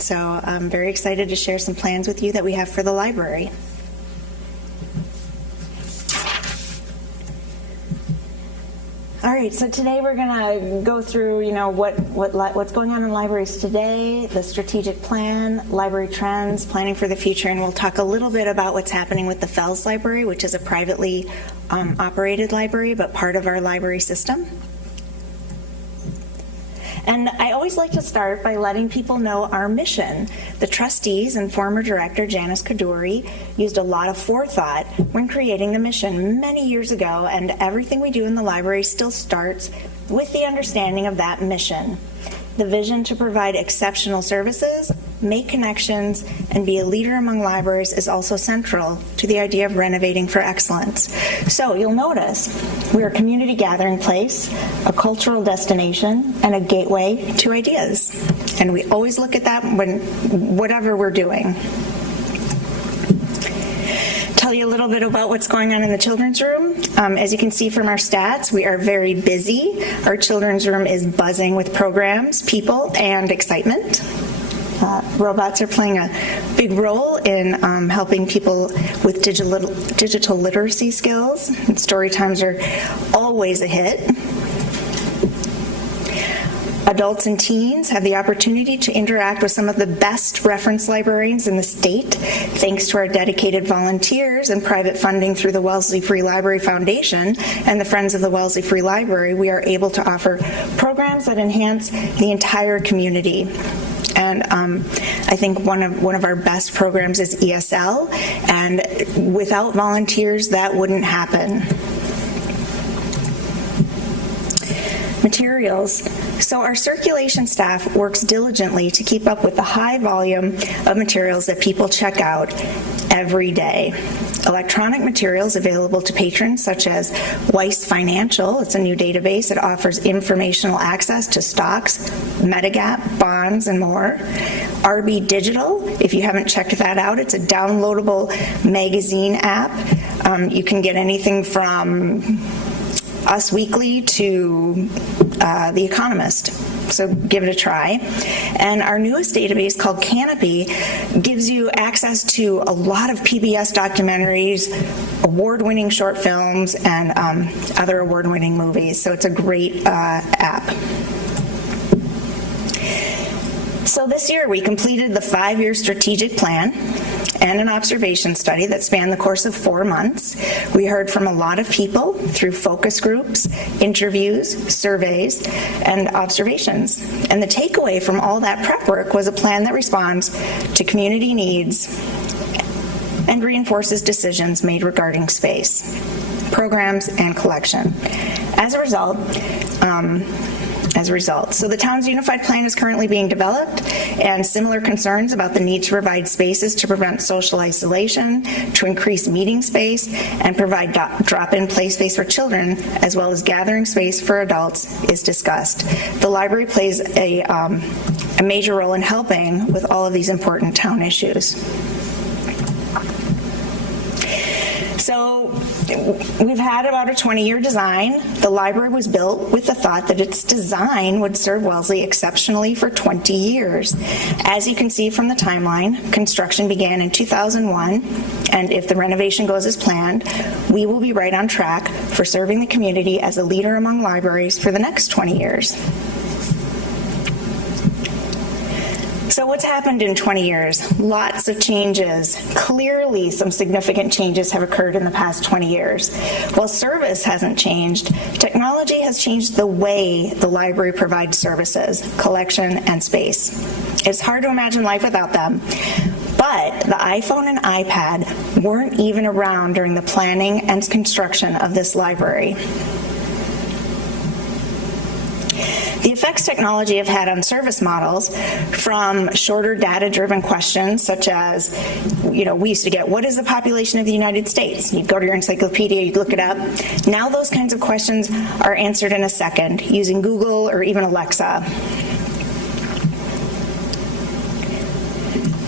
So I'm very excited to share some plans with you that we have for the library. All right, so today we're going to go through, what's going on in libraries today, the strategic plan, library trends, planning for the future, and we'll talk a little bit about what's happening with the Fells Library, which is a privately operated library, but part of our library system. And I always like to start by letting people know our mission. The trustees and former director, Janice Kaduri, used a lot of forethought when creating the mission many years ago, and everything we do in the library still starts with the understanding of that mission. The vision to provide exceptional services, make connections, and be a leader among libraries is also central to the idea of renovating for excellence. So you'll notice we're a community gathering place, a cultural destination, and a gateway to ideas. And we always look at that whatever we're doing. Tell you a little bit about what's going on in the children's room. As you can see from our stats, we are very busy. Our children's room is buzzing with programs, people, and excitement. Robots are playing a big role in helping people with digital literacy skills. And story times are always a hit. Adults and teens have the opportunity to interact with some of the best reference librarians in the state. Thanks to our dedicated volunteers and private funding through the Wellesley Free Library Foundation and the Friends of the Wellesley Free Library, we are able to offer programs that enhance the entire community. And I think one of our best programs is ESL, and without volunteers, that wouldn't happen. Materials. So our circulation staff works diligently to keep up with the high volume of materials that people check out every day. Electronic materials available to patrons, such as Weiss Financial. It's a new database. It offers informational access to stocks, Medigap, bonds, and more. RB Digital, if you haven't checked that out, it's a downloadable magazine app. You can get anything from Us Weekly to The Economist, so give it a try. And our newest database called Canopy gives you access to a lot of PBS documentaries, award-winning short films, and other award-winning movies, so it's a great app. So this year we completed the 5-year strategic plan and an observation study that spanned the course of 4 months. We heard from a lot of people through focus groups, interviews, surveys, and observations. And the takeaway from all that prep work was a plan that responds to community needs and reinforces decisions made regarding space, programs, and collection. As a result, so the town's unified plan is currently being developed, and similar concerns about the need to provide spaces to prevent social isolation, to increase meeting space, and provide drop-in play space for children, as well as gathering space for adults, is discussed. The library plays a major role in helping with all of these important town issues. So we've had about a 20-year design. The library was built with the thought that its design would serve Wellesley exceptionally for 20 years. As you can see from the timeline, construction began in 2001, and if the renovation goes as planned, we will be right on track for serving the community as a leader among libraries for the next 20 years. So what's happened in 20 years? Lots of changes. Clearly, some significant changes have occurred in the past 20 years. While service hasn't changed, technology has changed the way the library provides services, collection, and space. It's hard to imagine life without them. But the iPhone and iPad weren't even around during the planning and construction of this library. The effects technology have had on service models, from shorter data-driven questions such as, we used to get, what is the population of the United States? You'd go to your encyclopedia, you'd look it up. Now those kinds of questions are answered in a second using Google or even Alexa.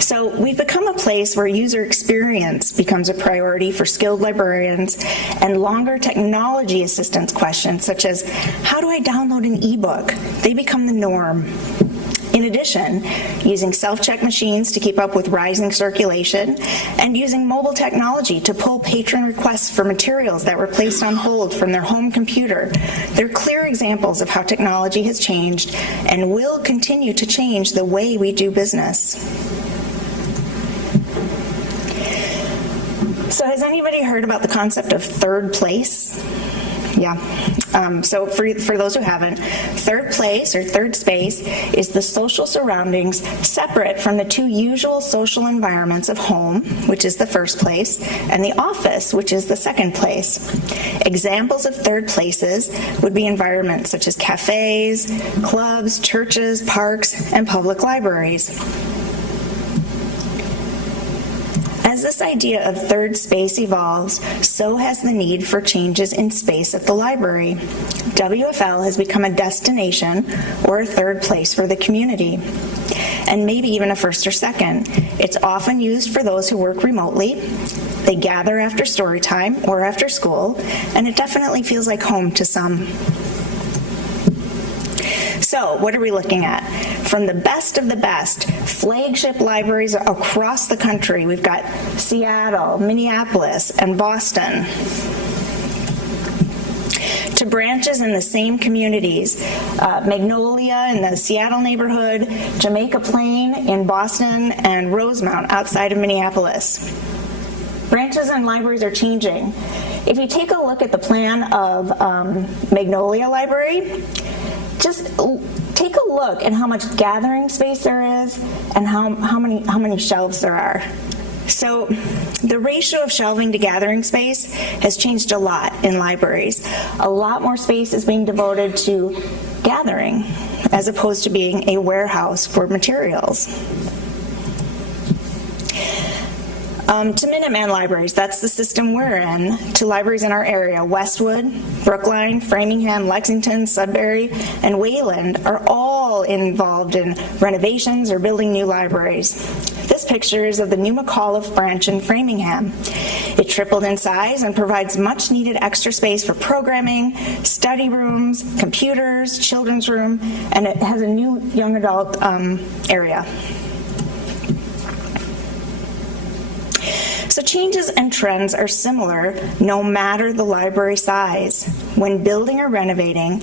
So we've become a place where user experience becomes a priority for skilled librarians, and longer technology assistance questions such as, how do I download an ebook? They become the norm. In addition, using self-check machines to keep up with rising circulation and using mobile technology to pull patron requests for materials that were placed on hold from their home computer, they're clear examples of how technology has changed and will continue to change the way we do business. So has anybody heard about the concept of third place? Yeah. So for those who haven't, third place or third space is the social surroundings separate from the two usual social environments of home, which is the first place, and the office, which is the second place. Examples of third places would be environments such as cafes, clubs, churches, parks, and public libraries. As this idea of third space evolves, so has the need for changes in space at the library. WFL has become a destination or a third place for the community, and maybe even a first or second. It's often used for those who work remotely. They gather after story time or after school, and it definitely feels like home to some. So, what are we looking at? From the best of the best, flagship libraries across the country. We've got Seattle, Minneapolis, and Boston. To branches in the same communities, Magnolia in the Seattle neighborhood, Jamaica Plain in Boston, and Rosemount outside of Minneapolis. Branches and libraries are changing. If you take a look at the plan of Magnolia Library, just take a look at how much gathering space there is and how many shelves there are. So the ratio of shelving to gathering space has changed a lot in libraries. A lot more space is being devoted to gathering as opposed to being a warehouse for materials. To Minuteman libraries, that's the system we're in, to libraries in our area, Westwood, Brookline, Framingham, Lexington, Sudbury, and Wayland are all involved in renovations or building new libraries. This picture is of the new McAuliffe branch in Framingham. It tripled in size and provides much needed extra space for programming, study rooms, computers, children's room, and it has a new young adult area. So changes and trends are similar no matter the library size. When building or renovating,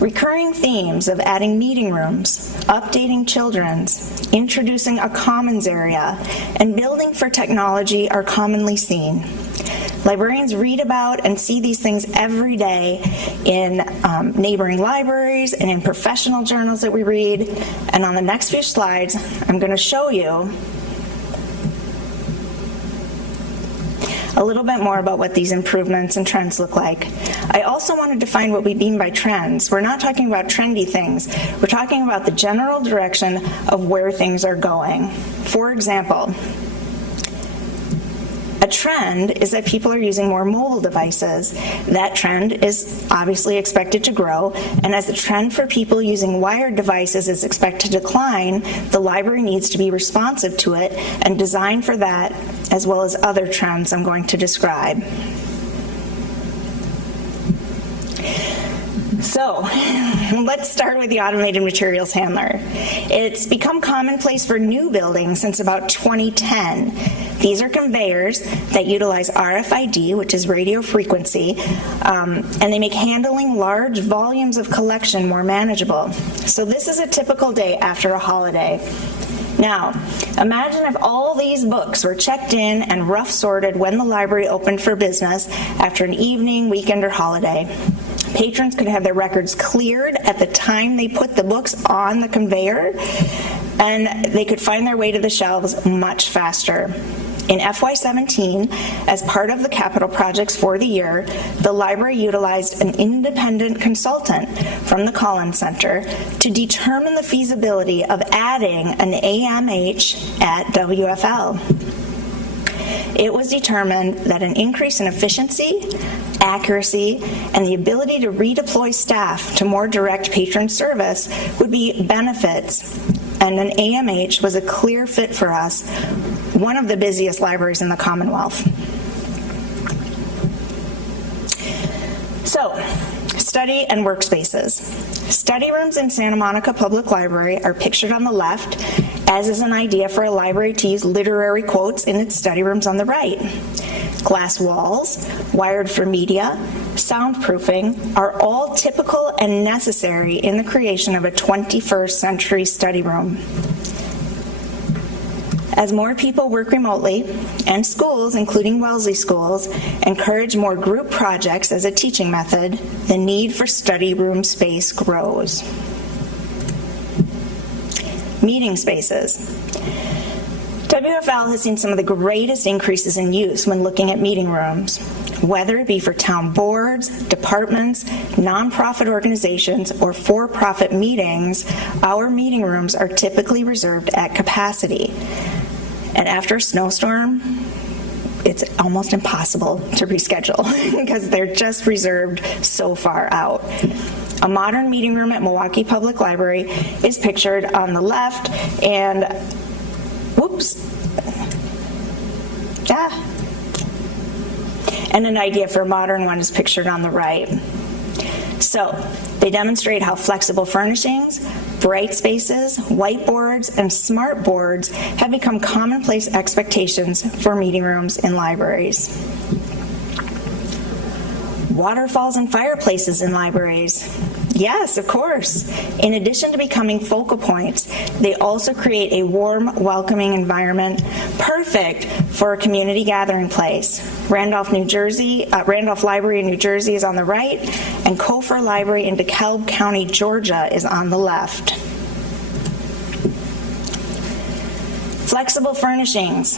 recurring themes of adding meeting rooms, updating children's, introducing a commons area, and building for technology are commonly seen. Librarians read about and see these things every day in neighboring libraries and in professional journals that we read. And on the next few slides, I'm going to show you a little bit more about what these improvements and trends look like. I also want to define what we mean by trends. We're not talking about trendy things. We're talking about the general direction of where things are going. For example, a trend is that people are using more mobile devices. That trend is obviously expected to grow, and as the trend for people using wired devices is expected to decline, the library needs to be responsive to it and designed for that, as well as other trends I'm going to describe. So, let's start with the automated materials handler. It's become commonplace for new buildings since about 2010. These are conveyors that utilize RFID, which is radio frequency, and they make handling large volumes of collection more manageable. So this is a typical day after a holiday. Now, imagine if all these books were checked in and rough sorted when the library opened for business after an evening, weekend, or holiday. Patrons could have their records cleared at the time they put the books on the conveyor, and they could find their way to the shelves much faster. In FY17, as part of the capital projects for the year, the library utilized an independent consultant from the Collins Center to determine the feasibility of adding an AMH at WFL. It was determined that an increase in efficiency, accuracy, and the ability to redeploy staff to more direct patron service would be benefits, and an AMH was a clear fit for us, one of the busiest libraries in the Commonwealth. So, Study and workspaces. Study rooms in Santa Monica Public Library are pictured on the left, as is an idea for a library to use literary quotes in its study rooms on the right. Glass walls, wired for media, soundproofing are all typical and necessary in the creation of a 21st century study room. As more people work remotely, and schools, including Wellesley schools, encourage more group projects as a teaching method, the need for study room space grows. Meeting spaces. WFL has seen some of the greatest increases in use when looking at meeting rooms. Whether it be for town boards, departments, nonprofit organizations, or for-profit meetings, our meeting rooms are typically reserved at capacity. And after a snowstorm, it's almost impossible to reschedule because they're just reserved so far out. A modern meeting room at Milwaukee Public Library is pictured on the left, and and an idea for a modern one is pictured on the right. So they demonstrate how flexible furnishings, bright spaces, whiteboards, and smart boards have become commonplace expectations for meeting rooms in libraries. Waterfalls and fireplaces in libraries. Yes, of course. In addition to becoming focal points, they also create a warm, welcoming environment, perfect for a community gathering place. Randolph Library in New Jersey is on the right, and Kofor Library in DeKalb County, Georgia is on the left. Flexible furnishings.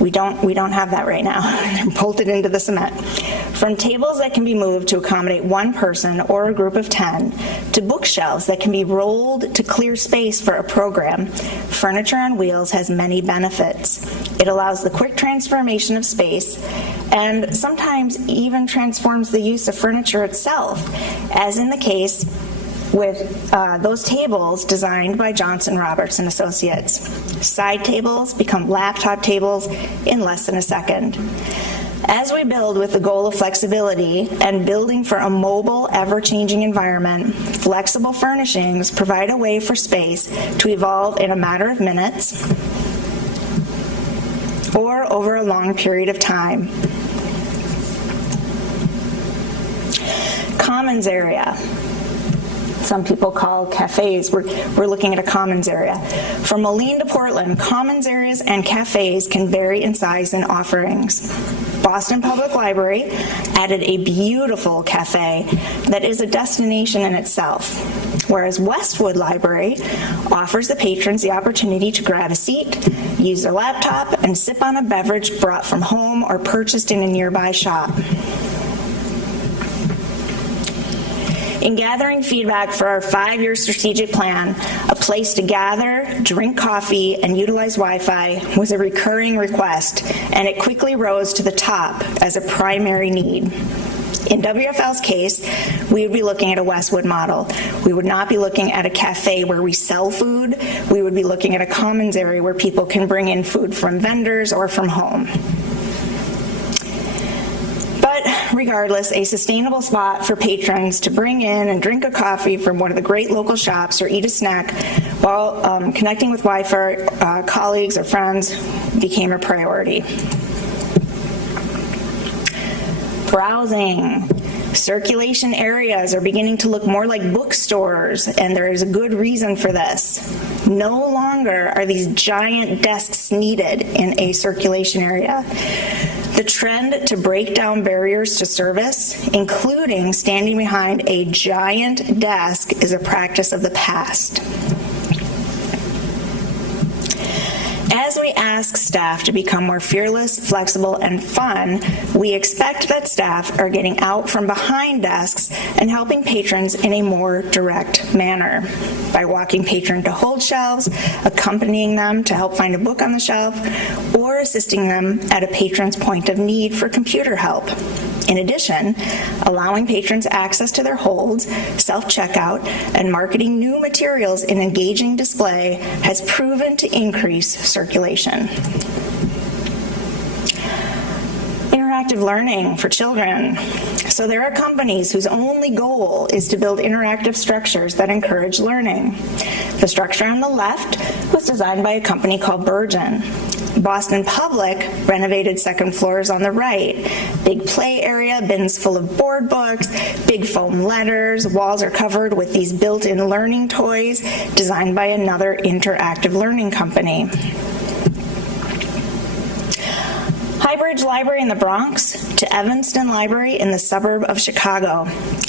We don't have that right now. They're bolted into the cement. From tables that can be moved to accommodate one person or a group of 10, to bookshelves that can be rolled to clear space for a program, furniture on wheels has many benefits. It allows the quick transformation of space and sometimes even transforms the use of furniture itself, as in the case with those tables designed by Johnson, Roberts & Associates. Side tables become laptop tables in less than a second. As we build with the goal of flexibility and building for a mobile, ever-changing environment, flexible furnishings provide a way for space to evolve in a matter of minutes or over a long period of time. Commons area. Some people call cafes. We're looking at a commons area. From Moline to Portland, commons areas and cafes can vary in size and offerings. Boston Public Library added a beautiful cafe that is a destination in itself, whereas Westwood Library offers the patrons the opportunity to grab a seat, use their laptop, and sip on a beverage brought from home or purchased in a nearby shop. In gathering feedback for our 5-year strategic plan, a place to gather, drink coffee, and utilize Wi-Fi was a recurring request, and it quickly rose to the top as a primary need. In WFL's case, we would be looking at a Westwood model. We would not be looking at a cafe where we sell food. We would be looking at a commons area where people can bring in food from vendors or from home. Regardless, a sustainable spot for patrons to bring in and drink a coffee from one of the great local shops or eat a snack while connecting with Wi-Fi colleagues or friends became a priority. Browsing. Circulation areas are beginning to look more like bookstores, and there is a good reason for this. No longer are these giant desks needed in a circulation area. The trend to break down barriers to service, including standing behind a giant desk, is a practice of the past. As we ask staff to become more fearless, flexible, and fun, we expect that staff are getting out from behind desks and helping patrons in a more direct manner by walking patron to hold shelves, accompanying them to help find a book on the shelf, or assisting them at a patron's point of need for computer help. In addition, allowing patrons access to their holds, self-checkout, and marketing new materials in engaging display has proven to increase circulation. interactive learning for children. So there are companies whose only goal is to build interactive structures that encourage learning. The structure on the left was designed by a company called Bergen. Boston Public renovated second floors on the right. Big play area, bins full of board books, big foam letters, walls are covered with these built-in learning toys designed by another interactive learning company. Highbridge Library in the Bronx to Evanston Library in the suburb of Chicago.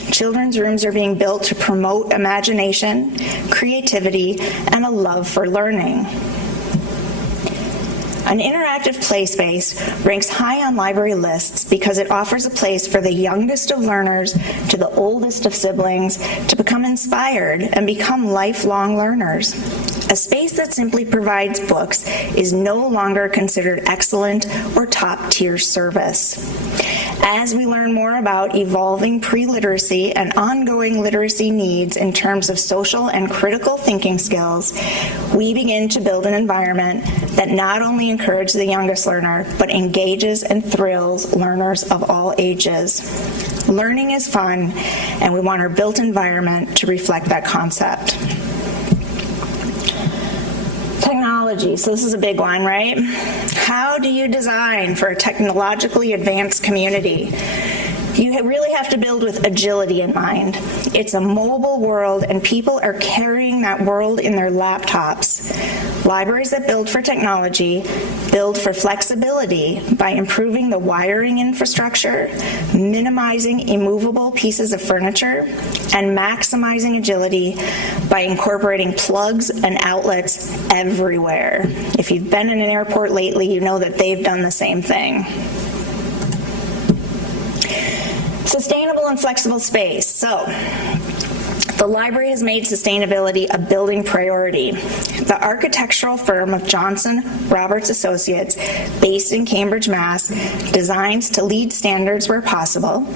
Children's rooms are being built to promote imagination, creativity, and a love for learning. An interactive play space ranks high on library lists because it offers a place for the youngest of learners to the oldest of siblings to become inspired and become lifelong learners. A space that simply provides books is no longer considered excellent or top-tier service. As we learn more about evolving pre-literacy and ongoing literacy needs in terms of social and critical thinking skills, we begin to build an environment that not only encourages the youngest learner, but engages and thrills learners of all ages. Learning is fun, and we want our built environment to reflect that concept. Technology, so this is a big one, right? How do you design for a technologically advanced community? You really have to build with agility in mind. It's a mobile world, and people are carrying that world in their laptops. Libraries that build for technology build for flexibility by improving the wiring infrastructure, minimizing immovable pieces of furniture, and maximizing agility by incorporating plugs and outlets everywhere. If you've been in an airport lately, you know that they've done the same thing. Sustainable and flexible space. So, the library has made sustainability a building priority. The architectural firm of Johnson Roberts Associates, based in Cambridge, Mass., designs to LEED standards where possible,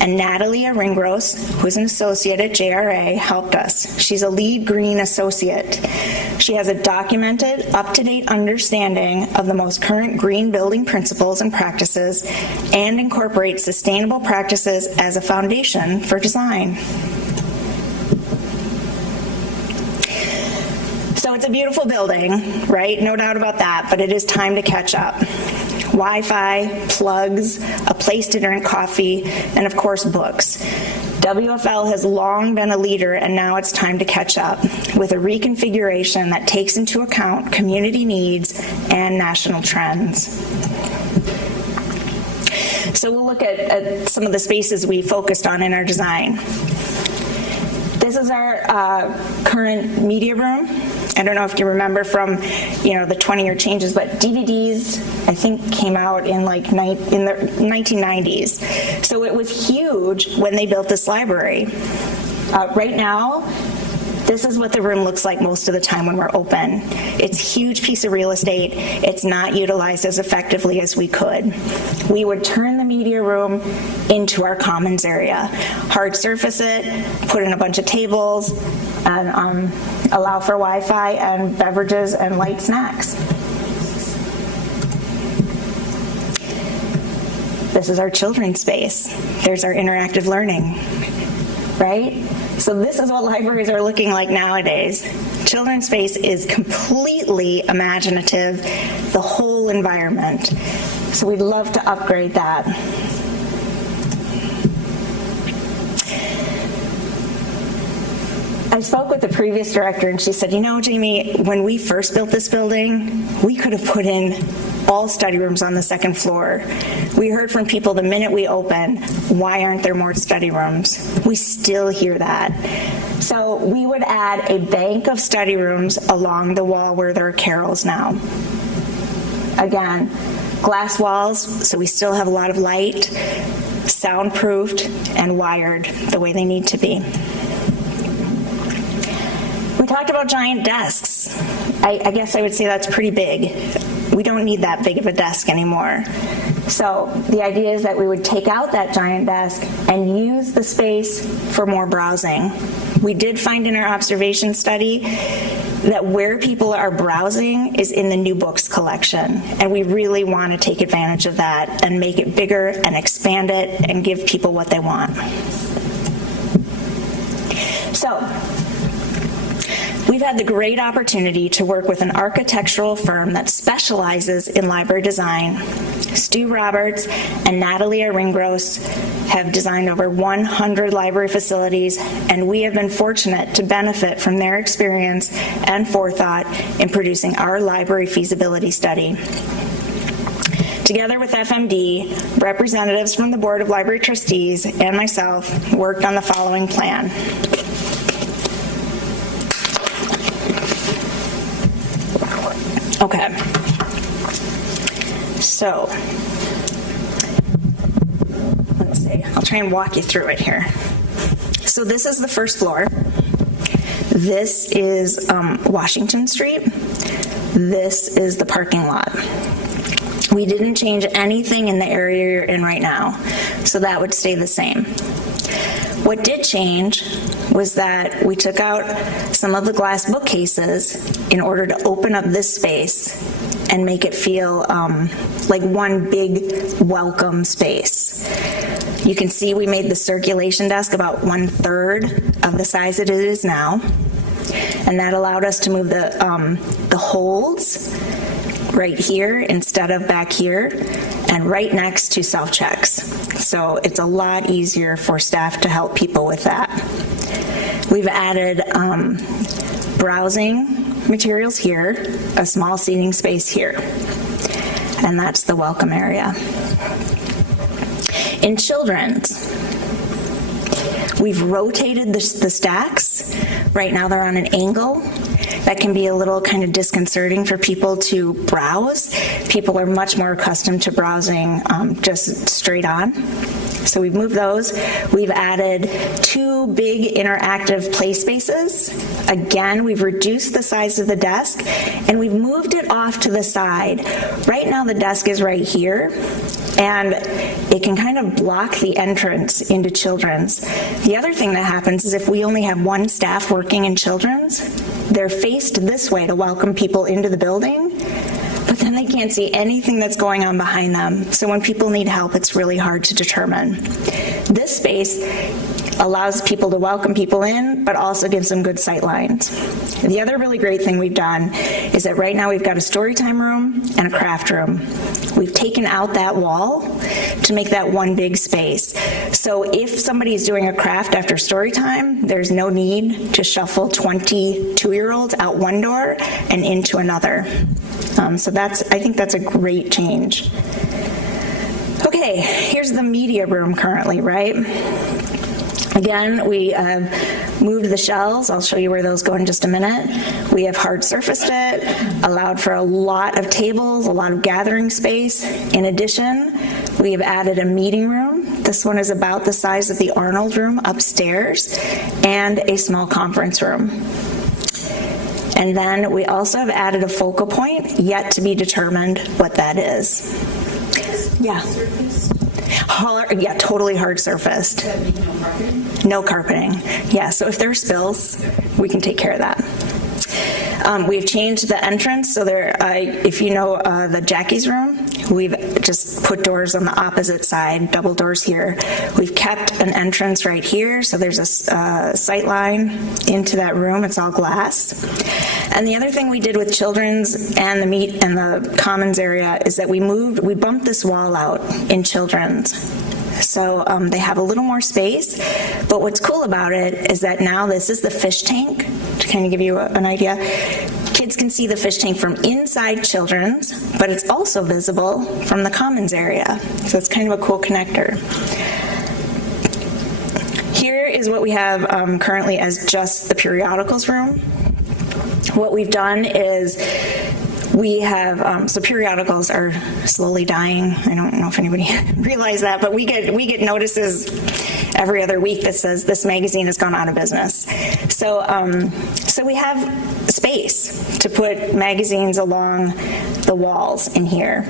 and Natalia Ringros, who's an associate at JRA, helped us. She's a LEED Green associate. She has a documented, up-to-date understanding of the most current green building principles and practices, and incorporates sustainable practices as a foundation for design. So it's a beautiful building, right? No doubt about that, but it is time to catch up. Wi-Fi, plugs, a place to drink coffee, and of course books. WFL has long been a leader, and now it's time to catch up with a reconfiguration that takes into account community needs and national trends. So we'll look at some of the spaces we focused on in our design. This is our current media room. I don't know if you remember from, the 20-year changes, but DVDs, I think, came out in in the 1990s. So it was huge when they built this library. Right now, this is what the room looks like most of the time when we're open. It's a huge piece of real estate. It's not utilized as effectively as we could. We would turn the media room into our commons area, hard surface it, put in a bunch of tables, and allow for Wi-Fi and beverages and light snacks. This is our children's space. There's our interactive learning, right? So this is what libraries are looking like nowadays. Children's space is completely imaginative, the whole environment. So we'd love to upgrade that. I spoke with the previous director, and she said, Jamie, when we first built this building, we could have put in all study rooms on the second floor. We heard from people the minute we open, why aren't there more study rooms? We still hear that. So we would add a bank of study rooms along the wall where there are carols now. Again, glass walls, so we still have a lot of light, soundproofed, and wired the way they need to be. We talked about giant desks. I guess I would say that's pretty big. We don't need that big of a desk anymore. So the idea is that we would take out that giant desk and use the space for more browsing. We did find in our observation study that where people are browsing is in the new books collection, and we really want to take advantage of that and make it bigger and expand it and give people what they want. So, we've had the great opportunity to work with an architectural firm that specializes in library design. Stu Roberts and Natalia Ringgross have designed over 100 library facilities, and we have been fortunate to benefit from their experience and forethought in producing our library feasibility study. Together with FMD, representatives from the Board of Library Trustees and myself worked on the following plan. Okay, so let's see, I'll try and walk you through it here. So this is the first floor. This is Washington Street. This is the parking lot. We didn't change anything in the area you're in right now, so that would stay the same. What did change was that we took out some of the glass bookcases in order to open up this space and make it feel like one big welcome space. You can see we made the circulation desk about 1/3 of the size that it is now, and that allowed us to move the holds right here instead of back here and right next to self-checks. So it's a lot easier for staff to help people with that. We've added browsing materials here, a small seating space here, and that's the welcome area. In children's, we've rotated the stacks. Right now they're on an angle. That can be a little kind of disconcerting for people to browse. People are much more accustomed to browsing just straight on. So we've moved those. We've added 2 big interactive play spaces. Again, we've reduced the size of the desk and we've moved it off to the side. Right now the desk is right here and it can kind of block the entrance into children's. The other thing that happens is if we only have one staff working in children's, they're faced this way to welcome people into the building, but then they can't see anything that's going on behind them. So when people need help, it's really hard to determine. This space allows people to welcome people in, but also gives them good sight lines. The other really great thing we've done is that right now we've got a story time room and a craft room. We've taken out that wall to make that one big space. So if somebody's doing a craft after story time, there's no need to shuffle 22-year-olds out one door and into another. So I think that's a great change. Okay, here's the media room currently, right? Again, we have moved the shelves. I'll show you where those go in just a minute. We have hard surfaced it, allowed for a lot of tables, a lot of gathering space. In addition, we have added a meeting room. This one is about the size of the Arnold room upstairs, and a small conference room. And then we also have added a focal point, yet to be determined what that is. Yeah. Yeah, totally hard surfaced. No carpeting. Yeah, so if there are spills, we can take care of that. We've changed the entrance, so there, if you know the Jackie's room, we've just put doors on the opposite side, double doors here. We've kept an entrance right here, so there's a sight line into that room. It's all glass. And the other thing we did with children's and the meet and the commons area is that we bumped this wall out in children's. So they have a little more space, but what's cool about it is that now this is the fish tank, to kind of give you an idea. Kids can see the fish tank from inside children's, but it's also visible from the commons area. So it's kind of a cool connector. Here is what we have currently as just the periodicals room. What we've done is We have, so periodicals are slowly dying. I don't know if anybody realized that, but we get notices every other week that says this magazine has gone out of business. So, so we have space to put magazines along the walls in here.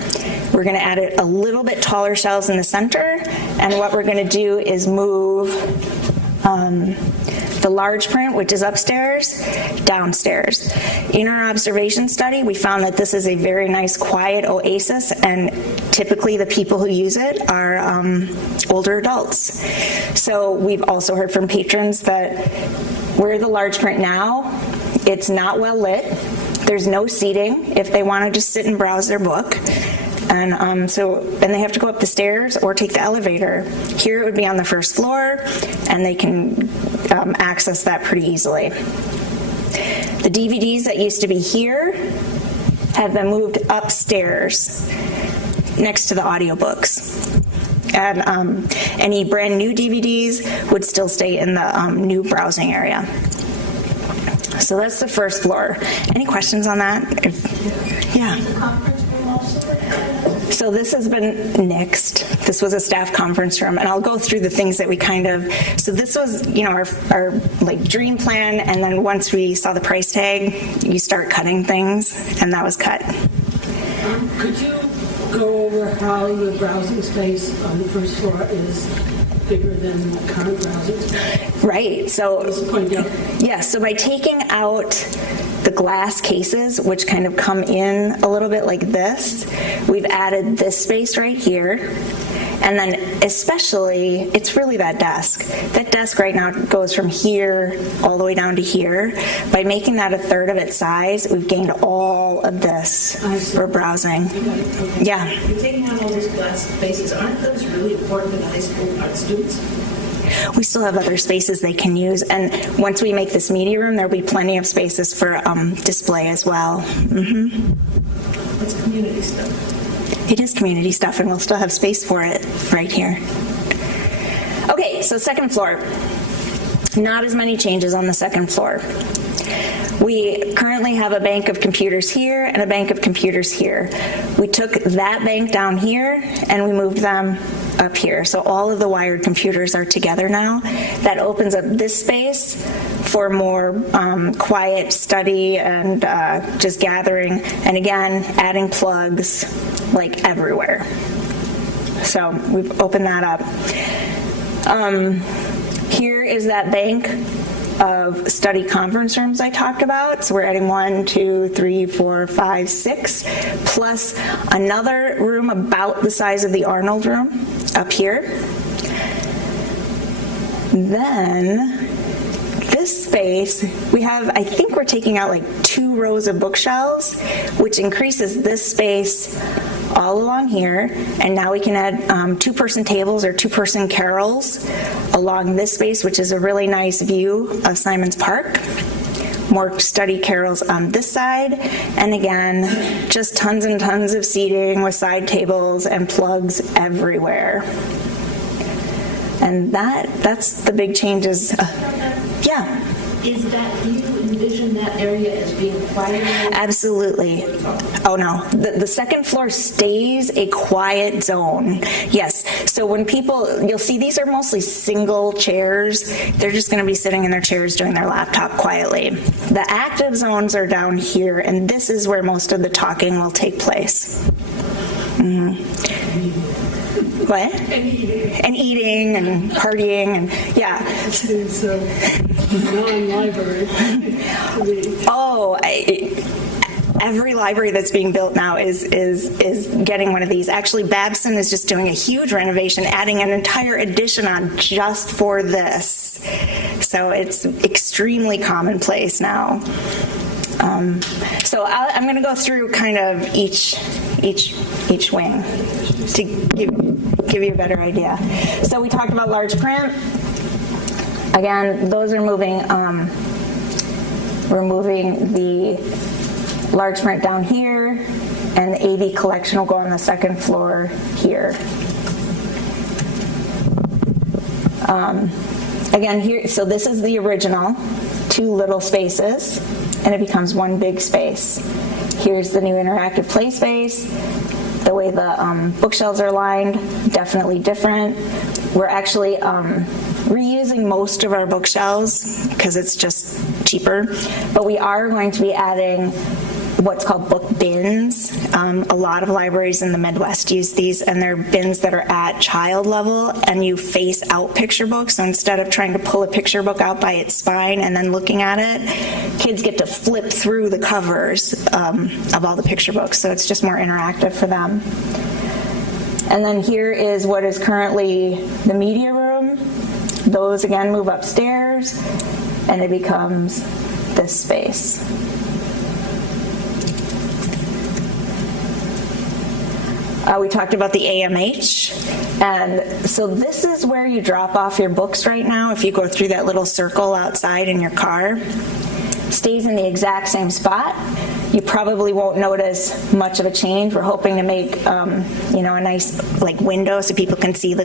We're going to add a little bit taller shelves in the center, and what we're going to do is move the large print, which is upstairs, downstairs. In our observation study, we found that this is a very nice, quiet oasis, and typically the people who use it are older adults. So we've also heard from patrons that where the large print now, it's not well lit. There's no seating if they want to just sit and browse their book. And so then they have to go up the stairs or take the elevator. Here it would be on the first floor, and they can access that pretty easily. The DVDs that used to be here have been moved upstairs next to the audiobooks. And any brand new DVDs would still stay in the new browsing area. So that's the first floor. Any questions on that? Yeah. So this has been nixed. This was a staff conference room, and I'll go through the things that we kind of, so this was, you know, our like dream plan, and then once we saw the price tag, you start cutting things, and that was cut. Could you go over how the browsing space on the first floor is bigger than the current browsing space? Right, so, yeah, so by taking out the glass cases, which kind of come in a little bit like this, we've added this space right here. And then especially, it's really that desk. That desk right now goes from here all the way down to here. By making that a third of its size, we've gained all of this for browsing. Okay. Yeah. You're taking out all those glass spaces. Aren't those really important to the high school art students? We still have other spaces they can use, and once we make this media room, there'll be plenty of spaces for display as well. Mm-hmm. It's community stuff. It is community stuff, and we'll still have space for it right here. Okay, so second floor. Not as many changes on the second floor. We currently have a bank of computers here and a bank of computers here. We took that bank down here and we moved them up here. So all of the wired computers are together now. That opens up this space for more quiet study and just gathering. And again, adding plugs like everywhere. So we've opened that up. Here is that bank of study conference rooms I talked about. So we're adding 1, 2, 3, 4, 5, 6, plus another room about the size of the Arnold room up here. Then this space, we have, I think we're taking out like 2 rows of bookshelves, which increases this space all along here, and now we can add 2-person tables or 2-person carrels along this space, which is a really nice view of Simons Park. More study carrels on this side, and again, just tons and tons of seating with side tables and plugs everywhere. And that's the big changes. Yeah. Is that, do you envision that area as being quiet? Absolutely. Oh no, the second floor stays a quiet zone. Yes, so when people, you'll see these are mostly single chairs. They're just going to be sitting in their chairs doing their laptop quietly. The active zones are down here, and this is where most of the talking will take place. Mm-hmm. What? And eating and partying and yeah. It's non-library. Oh, every library that's being built now is getting one of these. Actually, Babson is just doing a huge renovation, adding an entire addition on just for this. So it's extremely commonplace now. So I'm going to go through kind of each wing to give you a better idea. So we talked about large print. Again, those are moving. We're moving the large print down here, and the AV collection will go on the second floor here. Again, here. So this is the original 2 little spaces. and it becomes one big space. Here's the new interactive play space. The way the bookshelves are lined, definitely different. We're actually reusing most of our bookshelves because it's just cheaper, but we are going to be adding what's called book bins. A lot of libraries in the Midwest use these, and they're bins that are at child level, and you face out picture books. So instead of trying to pull a picture book out by its spine and then looking at it, kids get to flip through the covers of all the picture books. So it's just more interactive for them. And then here is what is currently the media room. Those again move upstairs, and it becomes this space. We talked about the AMH, and so this is where you drop off your books right now. If you go through that little circle outside in your car, stays in the exact same spot. You probably won't notice much of a change. We're hoping to make, a nice like window so people can see the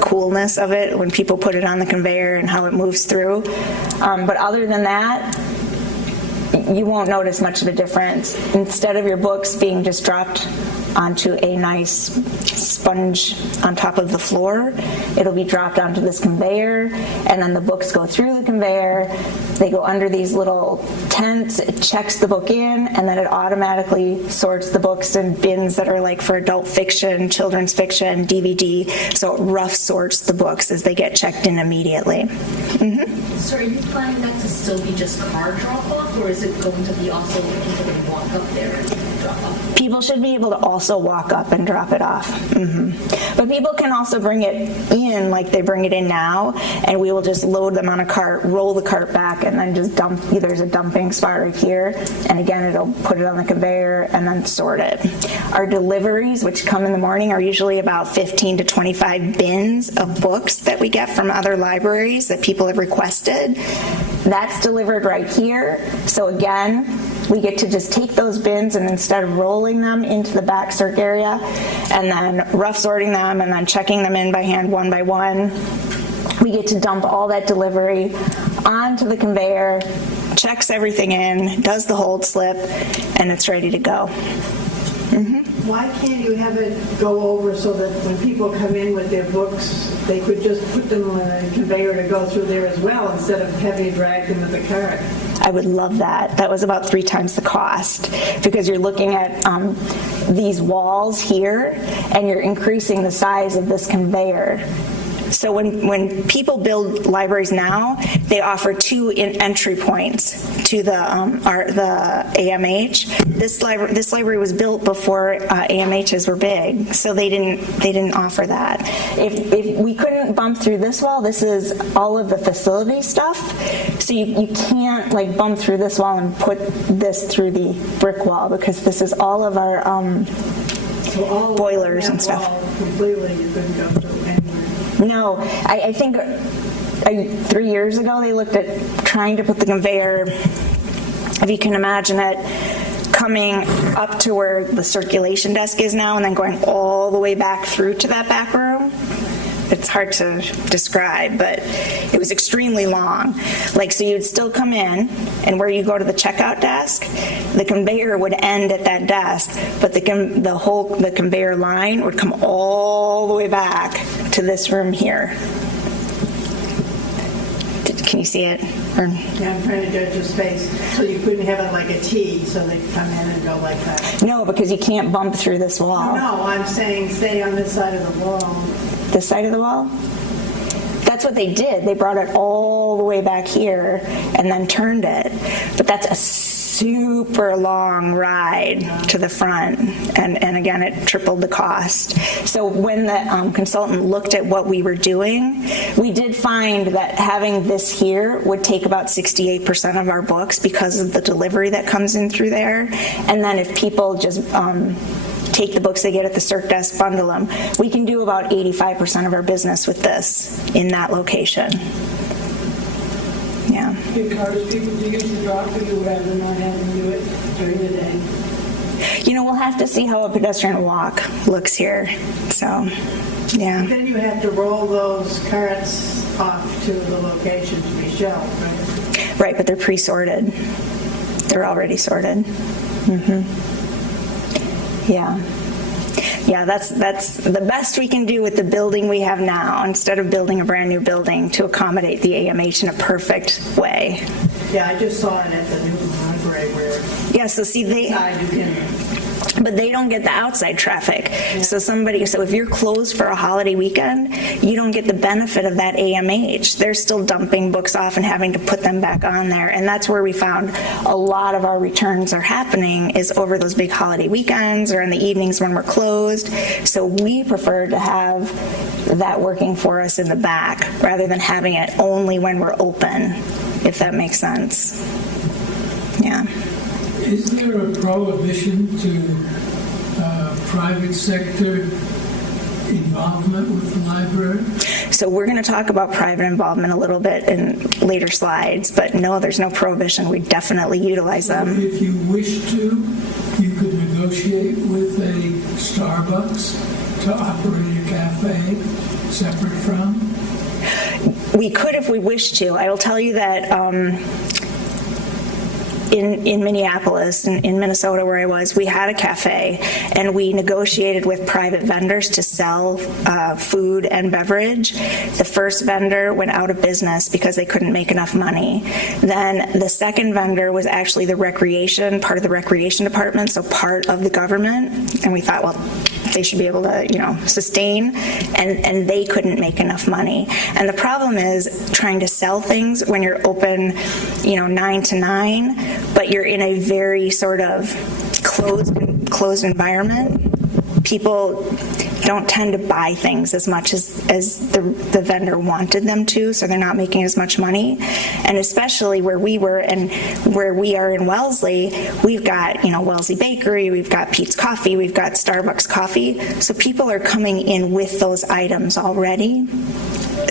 coolness of it when people put it on the conveyor and how it moves through. But other than that, you won't notice much of a difference. Instead of your books being just dropped onto a nice sponge on top of the floor, it'll be dropped onto this conveyor, and then the books go through the conveyor. They go under these little tents, it checks the book in, and then it automatically sorts the books in bins that are like for adult fiction, children's fiction, DVD, so it rough sorts the books as they get checked in immediately. So are you planning that to still be just car drop-off, or is it going to be also people can walk up there and drop off? People should be able to also walk up and drop it off. But people can also bring it in like they bring it in now, and we will just load them on a cart, roll the cart back, and then just dump. There's a dumping spot right here, and again, it'll put it on the conveyor and then sort it. Our deliveries, which come in the morning, are usually about 15 to 25 bins of books that we get from other libraries that people have requested. That's delivered right here. So again, we get to just take those bins, and instead of rolling them into the back circ area and then rough sorting them and then checking them in by hand one by one, we get to dump all that delivery onto the conveyor, checks everything in, does the hold slip, and it's ready to go. Why can't you have it go over so that when people come in with their books, they could just put them on a conveyor to go through there as well, instead of having to drag them with the cart? I would love that. That was about 3 times the cost, because you're looking at these walls here, and you're increasing the size of this conveyor. So when people build libraries now, they offer 2 entry points to the AMH. This library was built before AMHs were big, so they didn't offer that. If we couldn't bump through this wall, this is all of the facility stuff. So you can't like bump through this wall and put this through the brick wall, because this is all of our So all boilers that and stuff. wall completely, you couldn't go through anywhere. No, I think 3 years ago they looked at trying to put the conveyor, if you can imagine it, coming up to where the circulation desk is now and then going all the way back through to that back room. It's hard to describe, but it was extremely long. Like, so you'd still come in, and where you go to the checkout desk, the conveyor would end at that desk, but the conveyor line would come all the way back to this room here. Can you see it? Yeah, I'm trying to judge the space. So you couldn't have it like a T, so they'd come in and go like that? No, because you can't bump through this wall. No, I'm saying stay on this side of the wall. This side of the wall? That's what they did. They brought it all the way back here and then turned it. But that's a super long ride to the front. And again, it tripled the cost. So when the consultant looked at what we were doing, we did find that having this here would take about 68% of our books because of the delivery that comes in through there. And then if people just take the books they get at the circ desk, bundle them, we can do about 85% of our business with this in that location. Yeah. Encourage people to use the drop, or you would rather not have them do it during the day? You know, we'll have to see how a pedestrian walk looks here. So, yeah. Then you have to roll those carts off to the location to be shelved, right? Right, but they're pre-sorted. They're already sorted. Yeah. Yeah, that's the best we can do with the building we have now, instead of building a brand new building to accommodate the AMH in a perfect way. Yeah, I just saw it at the new library where Yeah, so see, inside you can, but they don't get the outside traffic. So if you're closed for a holiday weekend, you don't get the benefit of that AMH. They're still dumping books off and having to put them back on there. And that's where we found a lot of our returns are happening, is over those big holiday weekends or in the evenings when we're closed. So we prefer to have that working for us in the back rather than having it only when we're open, if that makes sense. Yeah. Is there a prohibition to private sector involvement with the library? So we're going to talk about private involvement a little bit in later slides, but no, there's no prohibition. We definitely utilize them. If you wish to, you could negotiate with a Starbucks to operate a cafe separate from? We could if we wish to. I will tell you that in Minneapolis, in Minnesota where I was, we had a cafe, and we negotiated with private vendors to sell food and beverage. The first vendor went out of business because they couldn't make enough money. Then the second vendor was actually part of the recreation department, so part of the government, and we thought, well, they should be able to, sustain, and they couldn't make enough money. And the problem is trying to sell things when you're open, 9 to 9, but you're in a very sort of closed environment. People don't tend to buy things as much as the vendor wanted them to, so they're not making as much money. And especially where we were and where we are in Wellesley, we've got, Wellesley Bakery, we've got Pete's Coffee, we've got Starbucks Coffee, so people are coming in with those items already.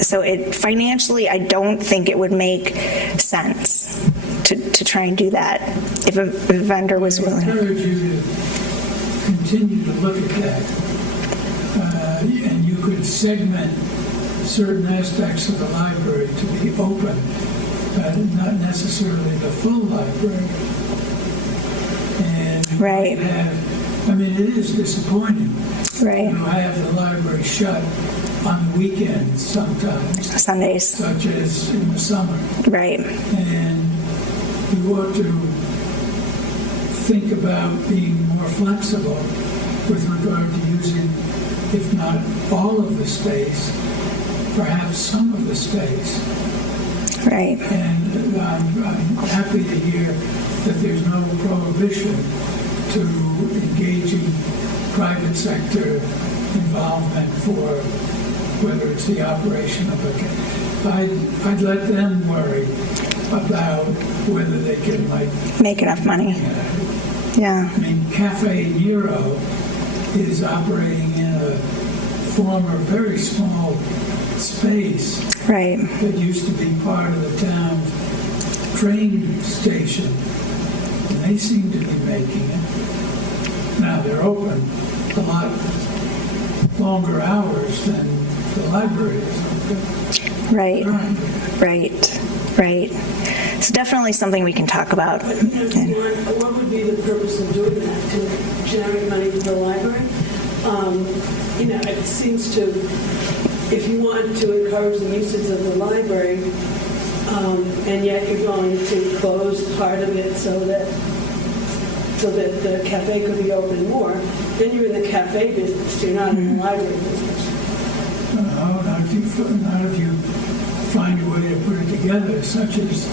So financially, I don't think it would make sense to try and do that if a vendor was willing. I encourage you to continue to look at that. And you could segment certain aspects of the library to be open, not necessarily the full library. And Right. it is disappointing. Right. I have the library shut on the weekends sometimes, Sundays. such as in the summer. Right. And you ought to think about being more flexible with regard to using, if not all of the space, perhaps some of the space. Right. And I'm happy to hear that there's no prohibition to engaging private sector involvement for whether it's the operation of a... I'd let them worry about whether they can, Make enough money. Yeah. Cafe Nero is operating in a former very small space Right. that used to be part of the town's train station, and they seem to be making it. Now, they're open a lot longer hours than the library is open. Right. Right. It's definitely something we can talk about. What would be the purpose of doing that? To generate money for the library? It seems to, if you want to encourage the usage of the library, and yet you're going to close part of it so that the cafe could be open more, then you're in the cafe business. You're not in the library business. No, not if you find a way to put it together, such as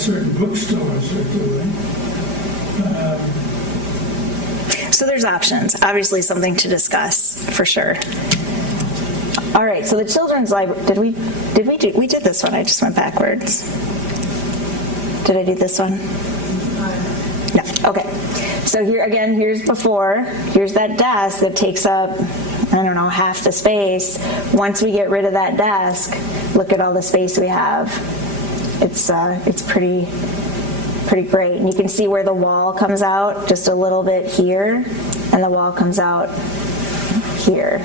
certain bookstores are doing. So there's options. Obviously something to discuss, for sure. All right, so the children's library, we did this one. I just went backwards. Did I do this one? No, okay. So here again, here's before. Here's that desk that takes up, half the space. Once we get rid of that desk, look at all the space we have. It's pretty great. And you can see where the wall comes out just a little bit here, and the wall comes out here.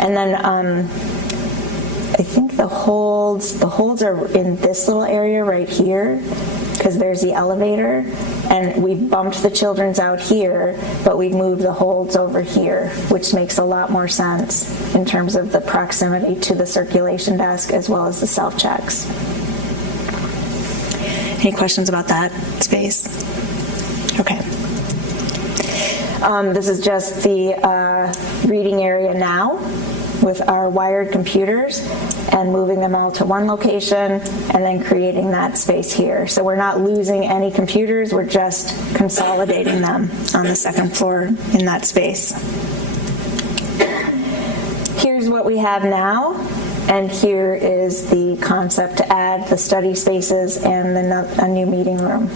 And then I think the holds are in this little area right here. because there's the elevator, and we've bumped the children's out here, but we've moved the holds over here, which makes a lot more sense in terms of the proximity to the circulation desk as well as the self-checks. Any questions about that space? Okay. This is just the reading area now with our wired computers and moving them all to one location and then creating that space here. So we're not losing any computers, we're just consolidating them on the second floor in that space. Here's what we have now, and here is the concept to add the study spaces and a new meeting room.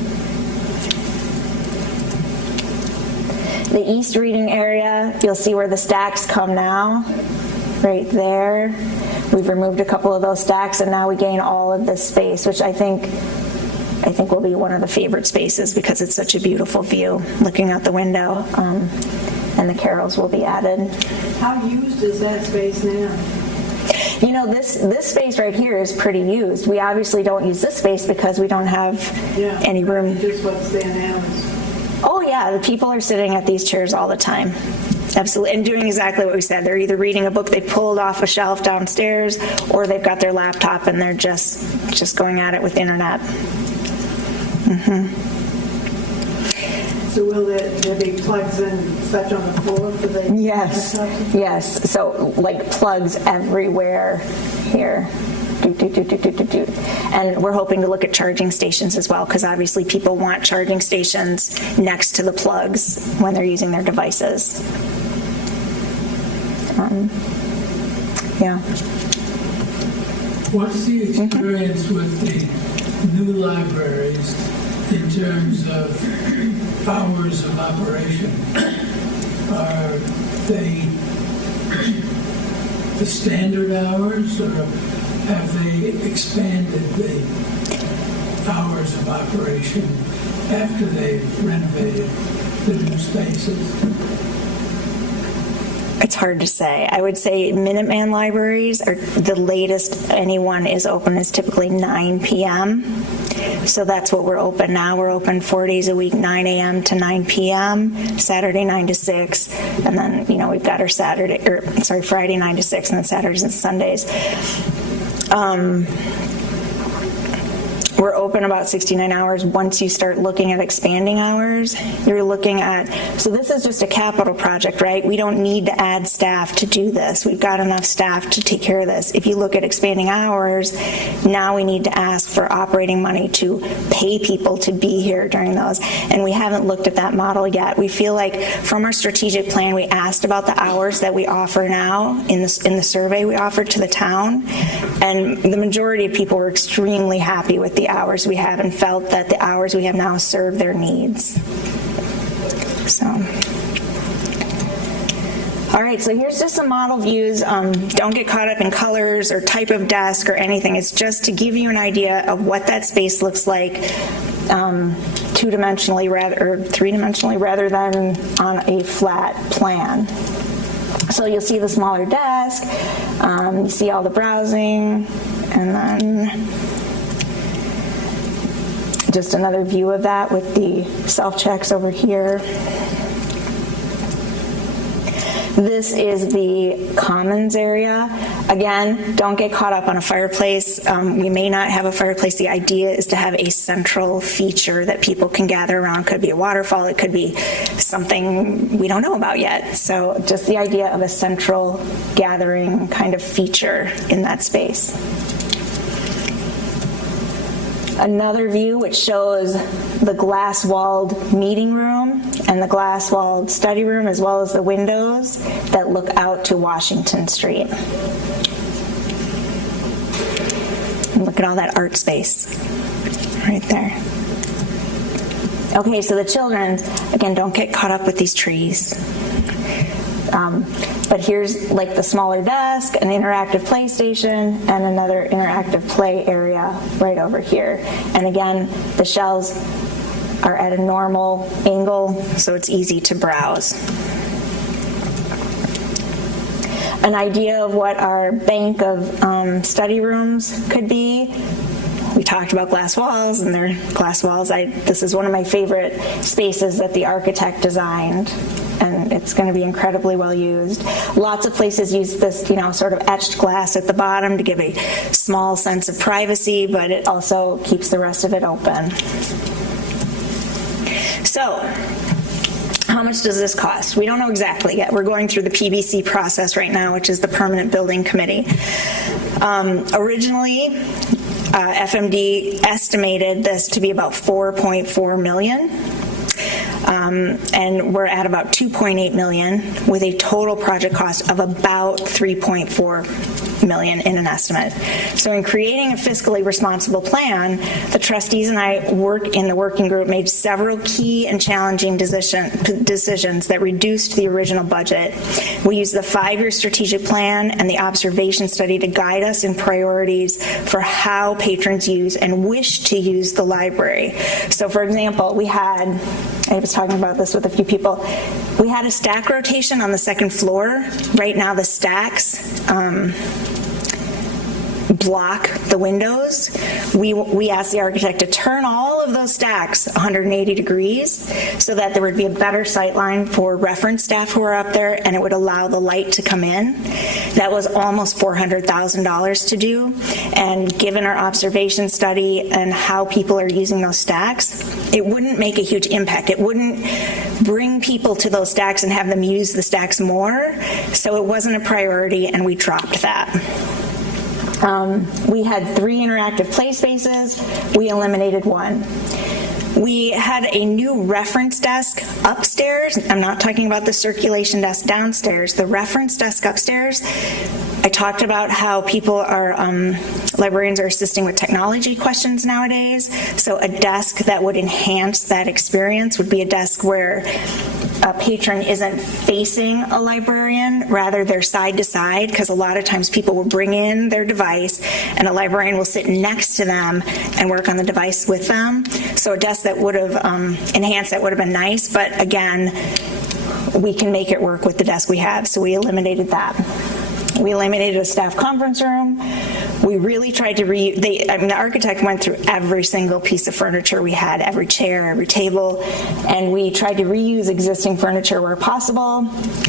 The east reading area, you'll see where the stacks come now, right there. We've removed a couple of those stacks, and now we gain all of this space, which I think will be one of the favorite spaces because it's such a beautiful view looking out the window, and the carrels will be added. How used is that space now? You know, this space right here is pretty used. We obviously don't use this space because we don't have any room. Just what's there now is... Oh yeah, the people are sitting at these chairs all the time. Absolutely, and doing exactly what we said. They're either reading a book they pulled off a shelf downstairs, or they've got their laptop and they're just going at it with the internet. So will there be plugs and such on the floor for the Yes, laptops? yes. So like plugs everywhere here. And we're hoping to look at charging stations as well, because obviously people want charging stations next to the plugs when they're using their devices. Yeah. What's the experience with the new libraries in terms of hours of operation? Are they the standard hours, or have they expanded the hours of operation after they've renovated the new spaces? It's hard to say. I would say Minuteman libraries are the latest anyone is open is typically 9 p.m. So that's what we're open now. We're open 4 days a week, 9 a.m. to 9 p.m., Saturday 9 to 6, and then, we've got our Friday 9 to 6, and then Saturdays and Sundays. We're open about 69 hours. Once you start looking at expanding hours, you're looking at, so this is just a capital project, right? We don't need to add staff to do this. We've got enough staff to take care of this. If you look at expanding hours, now we need to ask for operating money to pay people to be here during those. And we haven't looked at that model yet. We feel like from our strategic plan, we asked about the hours that we offer now in the survey we offered to the town. And the majority of people were extremely happy with the hours we have and felt that the hours we have now serve their needs. So, all right, so here's just some model views. Don't get caught up in colors or type of desk or anything. It's just to give you an idea of what that space looks like two-dimensionally or three-dimensionally rather than on a flat plan. So you'll see the smaller desk, you see all the browsing, and then just another view of that with the self-checks over here. This is the commons area. Again, don't get caught up on a fireplace. We may not have a fireplace. The idea is to have a central feature that people can gather around. It could be a waterfall. It could be something we don't know about yet. So just the idea of a central gathering kind of feature in that space. Another view which shows the glass-walled meeting room and the glass-walled study room, as well as the windows that look out to Washington Street. And look at all that art space right there. Okay, so the children, again, don't get caught up with these trees. But here's like the smaller desk, an interactive play station, and another interactive play area right over here. And again, the shelves are at a normal angle, so it's easy to browse. An idea of what our bank of study rooms could be. we talked about glass walls, and they're glass walls. This is one of my favorite spaces that the architect designed, and it's going to be incredibly well used. Lots of places use this, sort of etched glass at the bottom to give a small sense of privacy, but it also keeps the rest of it open. So, how much does this cost? We don't know exactly yet. We're going through the PBC process right now, which is the Permanent Building Committee. Originally, FMD estimated this to be about $4.4 million. And we're at about $2.8 million with a total project cost of about $3.4 million in an estimate. So in creating a fiscally responsible plan, the trustees and I in the working group made several key and challenging decisions that reduced the original budget. We used the 5-year strategic plan and the observation study to guide us in priorities for how patrons use and wish to use the library. So for example, I was talking about this with a few people. We had a stack rotation on the second floor. Right now the stacks block the windows. We asked the architect to turn all of those stacks 180 degrees so that there would be a better sight line for reference staff who are up there, and it would allow the light to come in. That was almost $400,000 to do, and given our observation study and how people are using those stacks, it wouldn't make a huge impact. It wouldn't bring people to those stacks and have them use the stacks more, so it wasn't a priority, and we dropped that. We had 3 interactive play spaces. We eliminated 1. We had a new reference desk upstairs. I'm not talking about the circulation desk downstairs. The reference desk upstairs, I talked about how librarians are assisting with technology questions nowadays. So a desk that would enhance that experience would be a desk where a patron isn't facing a librarian, rather they're side to side, because a lot of times people will bring in their device and a librarian will sit next to them and work on the device with them. So a desk that would have enhanced that would have been nice, but again, we can make it work with the desk we have, so we eliminated that. We eliminated a staff conference room. We really tried to the architect went through every single piece of furniture we had, every chair, every table, and we tried to reuse existing furniture where possible.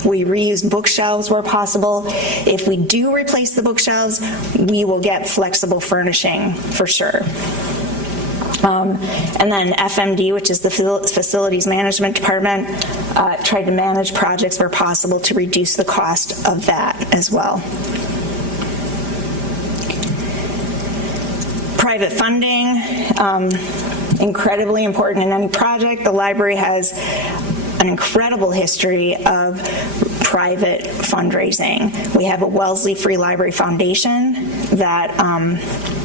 We reused bookshelves where possible. If we do replace the bookshelves, we will get flexible furnishing for sure. And then FMD, which is the Facilities Management Department, tried to manage projects where possible to reduce the cost of that as well. Private funding, incredibly important in any project. The library has an incredible history of private fundraising. We have a Wellesley Free Library Foundation that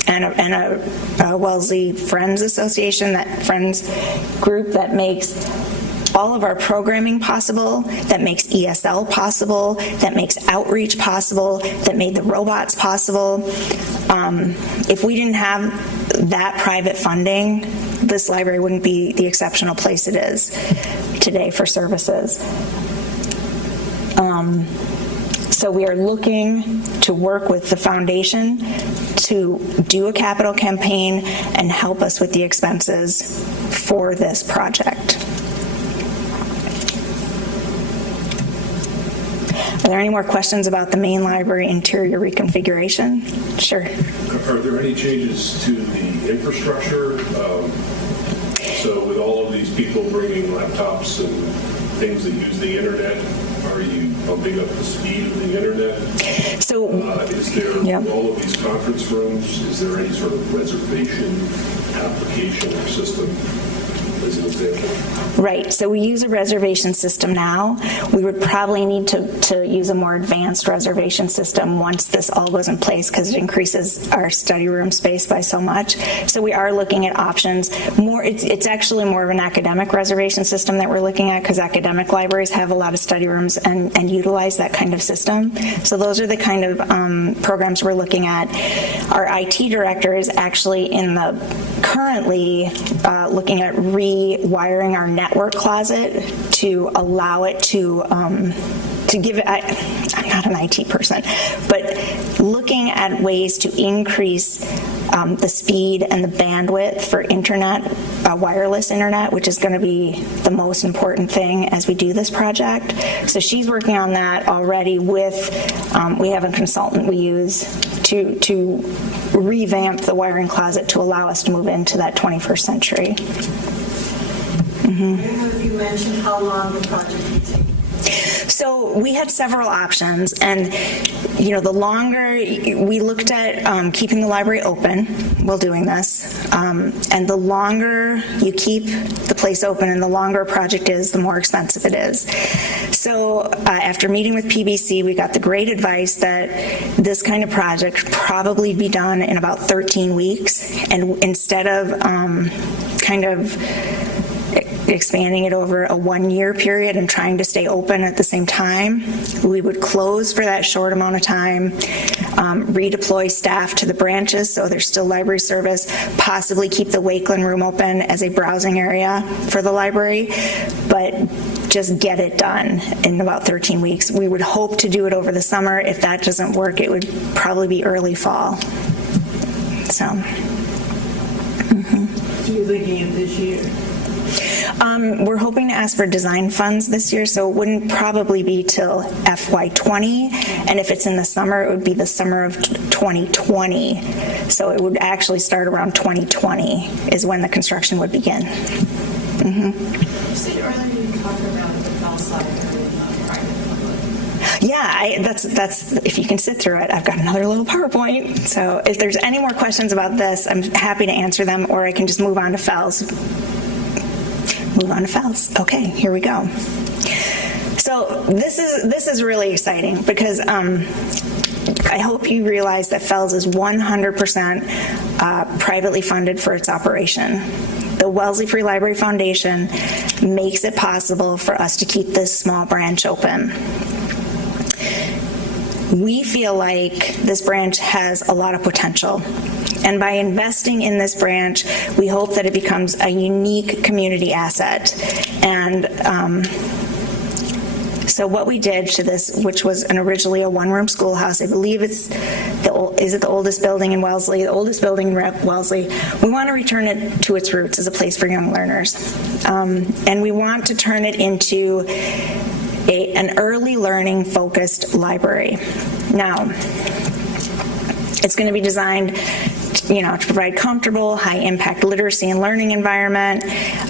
and a Wellesley Friends Association, that Friends group that makes all of our programming possible, that makes ESL possible, that makes outreach possible, that made the robots possible. If we didn't have that private funding, this library wouldn't be the exceptional place it is today for services. So we are looking to work with the foundation to do a capital campaign and help us with the expenses for this project. Are there any more questions about the main library interior reconfiguration? Sure. Are there any changes to the infrastructure? So with all of these people bringing laptops and things that use the internet, are you bumping up the speed of the internet? So, is there all of these conference rooms, is there any sort of reservation application or system as an example? Right, so we use a reservation system now. We would probably need to use a more advanced reservation system once this all goes in place, because it increases our study room space by so much. So we are looking at options. It's actually more of an academic reservation system that we're looking at, because academic libraries have a lot of study rooms and utilize that kind of system. So those are the kind of programs we're looking at. Our IT director is actually currently looking at rewiring our network closet to allow it to give it, I'm not an IT person, but looking at ways to increase the speed and the bandwidth for internet, wireless internet, which is going to be the most important thing as we do this project. So she's working on that already with, we have a consultant we use to revamp the wiring closet to allow us to move into that 21st century. Have you mentioned how long the project would take? So we had several options, and the longer we looked at keeping the library open while doing this, and the longer you keep the place open and the longer a project is, the more expensive it is. So after meeting with PBC, we got the great advice that this kind of project could probably be done in about 13 weeks, and instead of kind of expanding it over a 1-year period and trying to stay open at the same time, we would close for that short amount of time, redeploy staff to the branches so there's still library service, possibly keep the Wakeland room open as a browsing area for the library, but just get it done in about 13 weeks. We would hope to do it over the summer. If that doesn't work, it would probably be early fall. So you're thinking of this year? We're hoping to ask for design funds this year, so it wouldn't probably be till FY20, and if it's in the summer, it would be the summer of 2020. So it would actually start around 2020 is when the construction would begin. You said earlier you talked about the Wellesley Library and not private public. Yeah, that's if you can sit through it. I've got another little PowerPoint. So if there's any more questions about this, I'm happy to answer them, or I can just move on to FELS. Move on to FELS. Okay, here we go. So this is really exciting because I hope you realize that FELS is 100% privately funded for its operation. The Wellesley Free Library Foundation makes it possible for us to keep this small branch open. We feel like this branch has a lot of potential. And by investing in this branch, we hope that it becomes a unique community asset. And so what we did to this, which was originally a one-room schoolhouse, I believe is it the oldest building in Wellesley, the oldest building in Wellesley. We want to return it to its roots as a place for young learners. And we want to turn it into an early learning focused library. Now, it's going to be designed to provide comfortable, high-impact literacy and learning environment,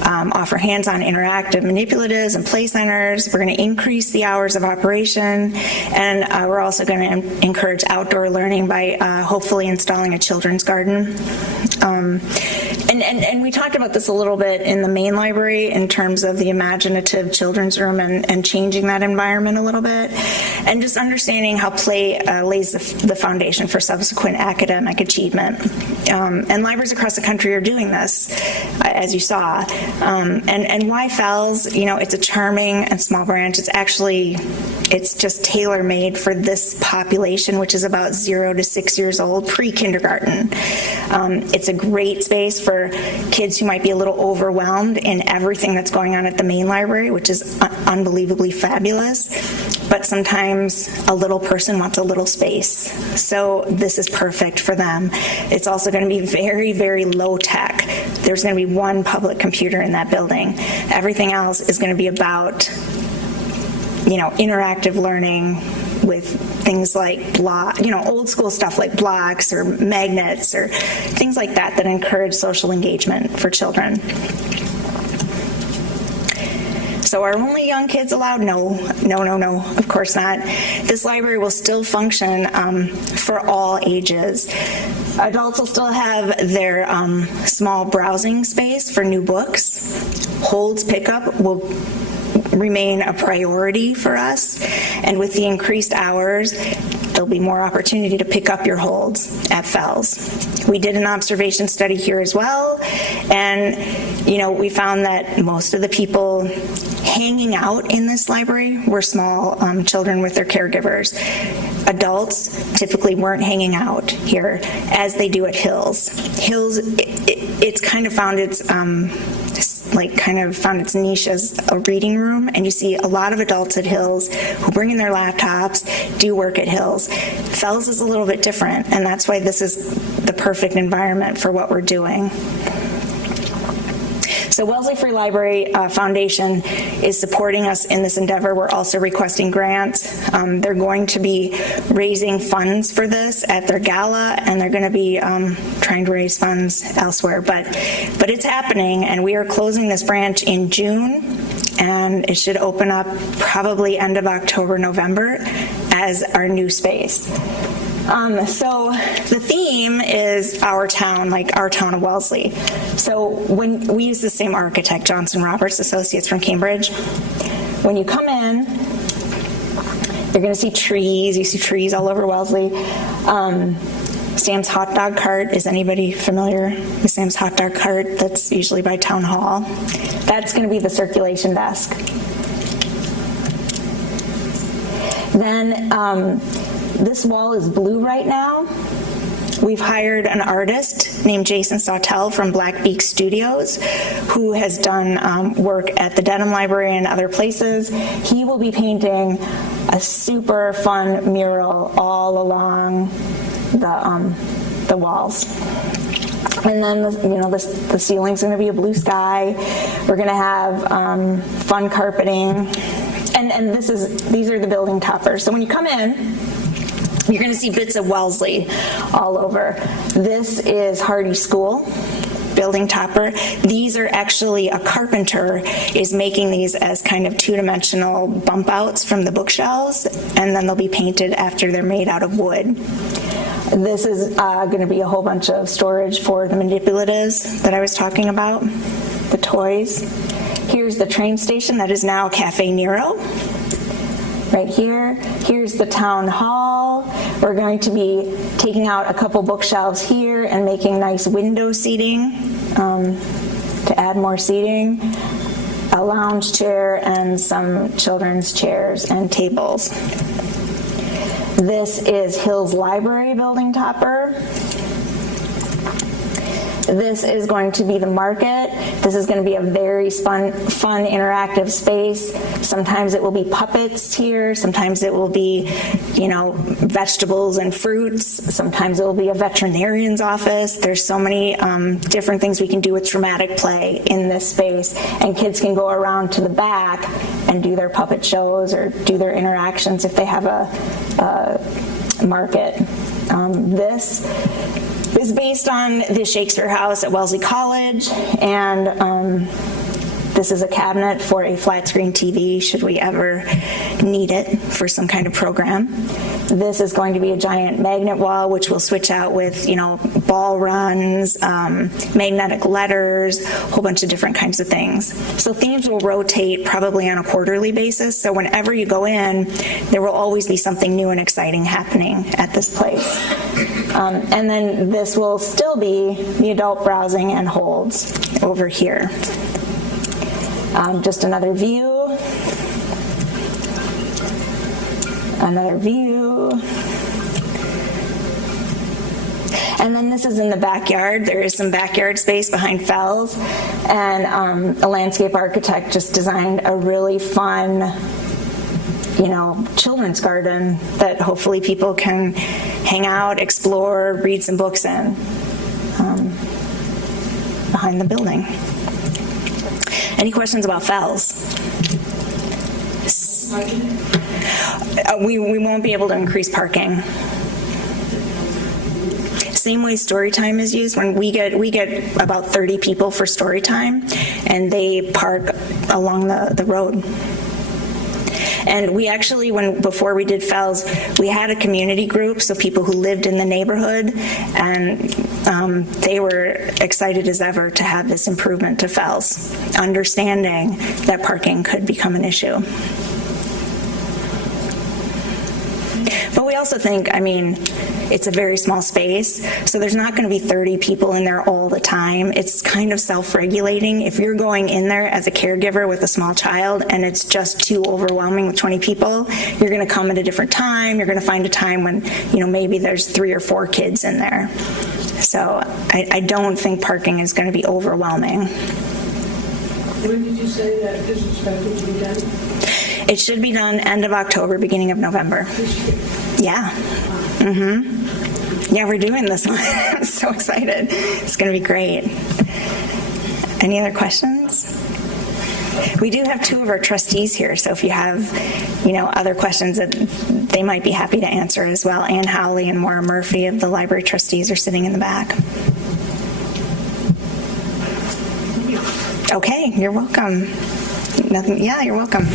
offer hands-on interactive manipulatives and play centers. We're going to increase the hours of operation, and we're also going to encourage outdoor learning by hopefully installing a children's garden. And we talked about this a little bit in the main library in terms of the imaginative children's room and changing that environment a little bit, and just understanding how play lays the foundation for subsequent academic achievement. And libraries across the country are doing this, as you saw. And why FELS? It's a charming and small branch. It's just tailor-made for this population, which is about 0 to 6 years old, pre-kindergarten. It's a great space for kids who might be a little overwhelmed in everything that's going on at the main library, which is unbelievably fabulous. But sometimes a little person wants a little space. So this is perfect for them. It's also going to be very, very low tech. There's going to be one public computer in that building. Everything else is going to be about, interactive learning with things like old school stuff like blocks or magnets or things like that encourage social engagement for children. So are only young kids allowed? No, of course not. This library will still function for all ages. Adults will still have their small browsing space for new books. Holds pickup will remain a priority for us, and with the increased hours, there'll be more opportunity to pick up your holds at FELS. We did an observation study here as well, and we found that most of the people hanging out in this library were small children with their caregivers. Adults typically weren't hanging out here as they do at Hills. Hills, it's kind of found its niche as a reading room, and you see a lot of adults at Hills who bring in their laptops, do work at Hills. FELS is a little bit different, and that's why this is the perfect environment for what we're doing. So Wellesley Free Library Foundation is supporting us in this endeavor. We're also requesting grants. They're going to be raising funds for this at their gala, and they're going to be trying to raise funds elsewhere. But it's happening, and we are closing this branch in June, and it should open up probably end of October, November as our new space. So the theme is our town, like our town of Wellesley. So when we use the same architect, Johnson Roberts Associates from Cambridge, when you come in, you're going to see trees. You see trees all over Wellesley. Sam's Hot Dog Cart. Is anybody familiar with Sam's Hot Dog Cart? That's usually by Town Hall. That's going to be the circulation desk. Then this wall is blue right now. We've hired an artist named Jason Sawtell from Black Beak Studios, who has done work at the Dedham Library and other places. He will be painting a super fun mural all along the walls. And then, the ceiling's going to be a blue sky. We're going to have fun carpeting. And these are the building toppers. So when you come in, you're going to see bits of Wellesley all over. This is Hardy School, building topper. These are actually, a carpenter is making these as kind of two-dimensional bump outs from the bookshelves, and then they'll be painted after they're made out of wood. This is going to be a whole bunch of storage for the manipulatives that I was talking about, the toys. Here's the train station that is now Cafe Nero. Right here. Here's the town hall. We're going to be taking out a couple bookshelves here and making nice window seating to add more seating, a lounge chair, and some children's chairs and tables. This is Hill's Library building topper. This is going to be the market. This is going to be a very fun, interactive space. Sometimes it will be puppets here. Sometimes it will be, vegetables and fruits. Sometimes it will be a veterinarian's office. There's so many different things we can do with dramatic play in this space. And kids can go around to the back and do their puppet shows or do their interactions if they have a market. This is based on the Shakespeare House at Wellesley College, and this is a cabinet for a flat screen TV should we ever need it for some kind of program. This is going to be a giant magnet wall, which will switch out with, ball runs, magnetic letters, a whole bunch of different kinds of things. So themes will rotate probably on a quarterly basis. So whenever you go in, there will always be something new and exciting happening at this place. And then this will still be the adult browsing and holds over here. Just another view. Another view. And then this is in the backyard. There is some backyard space behind Fells, and a landscape architect just designed a really fun, children's garden that hopefully people can hang out, explore, read some books in behind the building. Any questions about Fells? We won't be able to increase parking. Same way story time is used. When we get about 30 people for story time, and they park along the road. And we actually, before we did Fells, we had a community group, so people who lived in the neighborhood, and they were excited as ever to have this improvement to Fells, understanding that parking could become an issue. But we also think, it's a very small space, so there's not going to be 30 people in there all the time. It's kind of self-regulating. If you're going in there as a caregiver with a small child and it's just too overwhelming with 20 people, you're going to come at a different time. You're going to find a time when, maybe there's 3 or 4 kids in there. So I don't think parking is going to be overwhelming. When did you say that this is expected to be done? It should be done end of October, beginning of November. This year? Yeah. Mm-hmm. Yeah, we're doing this one. I'm so excited. It's going to be great. Any other questions? We do have two of our trustees here, so if you have, other questions that they might be happy to answer as well. Ann Howley and Maura Murphy of the library trustees are sitting in the back. Okay, you're welcome. Nothing. Yeah, you're welcome.